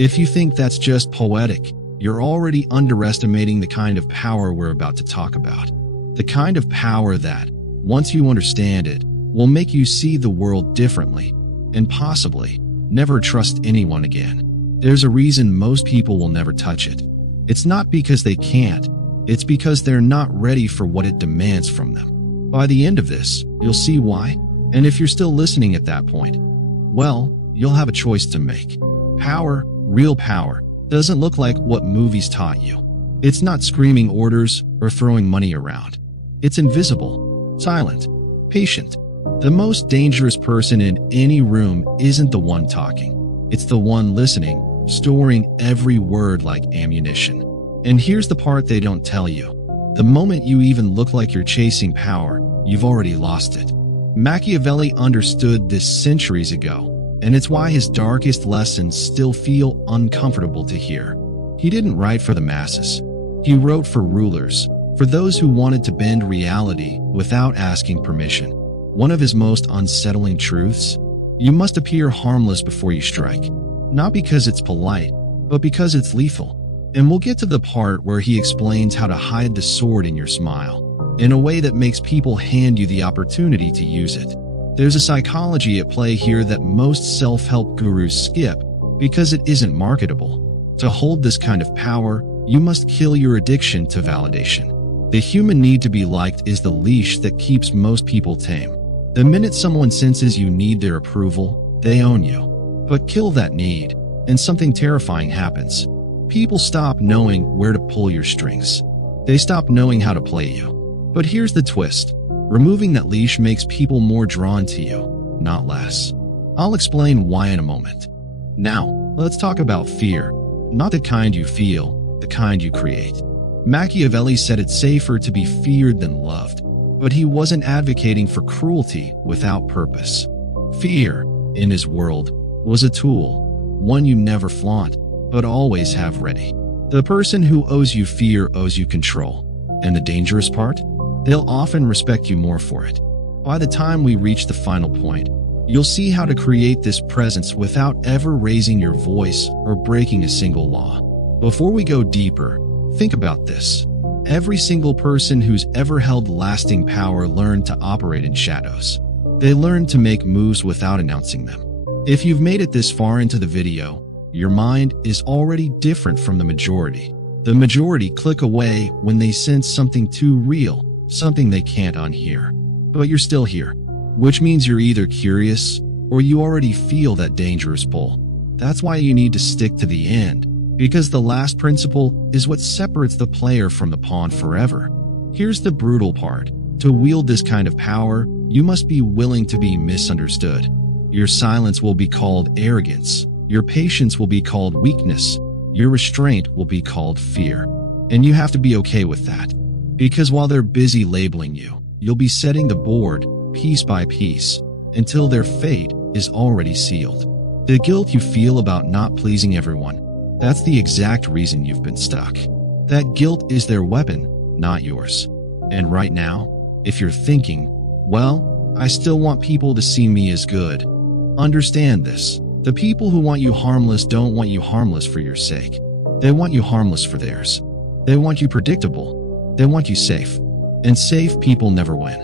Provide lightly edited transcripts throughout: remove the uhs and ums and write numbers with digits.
If you think that's just poetic, you're already underestimating the kind of power we're about to talk about. The kind of power that, once you understand it, will make you see the world differently and possibly never trust anyone again. There's a reason most people will never touch it. It's not because they can't, it's because they're not ready for what it demands from them. By the end of this, you'll see why, and if you're still listening at that point, well, you'll have a choice to make. Power, real power, doesn't look like what movies taught you. It's not screaming orders or throwing money around. It's invisible, silent, patient. The most dangerous person in any room isn't the one talking. It's the one listening, storing every word like ammunition. And here's the part they don't tell you. The moment you even look like you're chasing power, you've already lost it. Machiavelli understood this centuries ago, and it's why his darkest lessons still feel uncomfortable to hear. He didn't write for the masses. He wrote for rulers, for those who wanted to bend reality without asking permission. One of his most unsettling truths: you must appear harmless before you strike. Not because it's polite, but because it's lethal. And we'll get to the part where he explains how to hide the sword in your smile, in a way that makes people hand you the opportunity to use it. There's a psychology at play here that most self-help gurus skip because it isn't marketable. To hold this kind of power, you must kill your addiction to validation. The human need to be liked is the leash that keeps most people tame. The minute someone senses you need their approval, they own you. But kill that need, and something terrifying happens. People stop knowing where to pull your strings. They stop knowing how to play you. But here's the twist. Removing that leash makes people more drawn to you, not less. I'll explain why in a moment. Now, let's talk about fear. Not the kind you feel, the kind you create. Machiavelli said it's safer to be feared than loved, but he wasn't advocating for cruelty without purpose. Fear, in his world, was a tool, one you never flaunt, but always have ready. The person who owes you fear owes you control. And the dangerous part? They'll often respect you more for it. By the time we reach the final point, you'll see how to create this presence without ever raising your voice or breaking a single law. Before we go deeper, think about this. Every single person who's ever held lasting power learned to operate in shadows. They learned to make moves without announcing them. If you've made it this far into the video, your mind is already different from the majority. The majority click away when they sense something too real, something they can't unhear. But you're still here, which means you're either curious or you already feel that dangerous pull. That's why you need to stick to the end, because the last principle is what separates the player from the pawn forever. Here's the brutal part. To wield this kind of power, you must be willing to be misunderstood. Your silence will be called arrogance. Your patience will be called weakness. Your restraint will be called fear. And you have to be okay with that. Because while they're busy labeling you, you'll be setting the board, piece by piece, until their fate is already sealed. The guilt you feel about not pleasing everyone, that's the exact reason you've been stuck. That guilt is their weapon, not yours. And right now, if you're thinking, well, I still want people to see me as good, understand this. The people who want you harmless don't want you harmless for your sake. They want you harmless for theirs. They want you predictable. They want you safe. And safe people never win.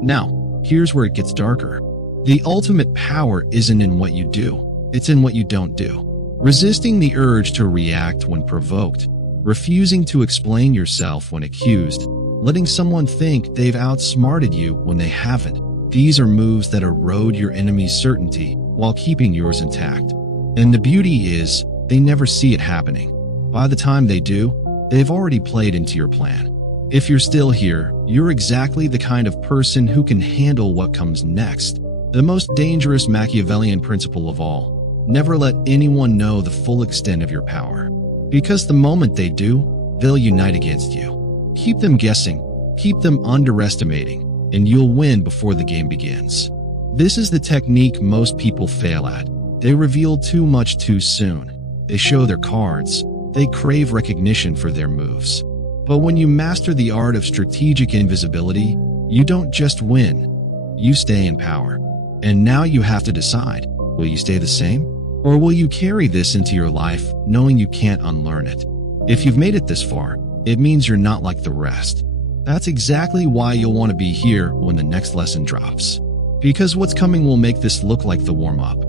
Now, here's where it gets darker. The ultimate power isn't in what you do. It's in what you don't do. Resisting the urge to react when provoked. Refusing to explain yourself when accused. Letting someone think they've outsmarted you when they haven't. These are moves that erode your enemy's certainty while keeping yours intact. And the beauty is, they never see it happening. By the time they do, they've already played into your plan. If you're still here, you're exactly the kind of person who can handle what comes next. The most dangerous Machiavellian principle of all: never let anyone know the full extent of your power. Because the moment they do, they'll unite against you. Keep them guessing, keep them underestimating, and you'll win before the game begins. This is the technique most people fail at. They reveal too much too soon. They show their cards. They crave recognition for their moves. But when you master the art of strategic invisibility, you don't just win, you stay in power. And now you have to decide, will you stay the same? Or will you carry this into your life, knowing you can't unlearn it? If you've made it this far, it means you're not like the rest. That's exactly why you'll want to be here when the next lesson drops. Because what's coming will make this look like the warm-up.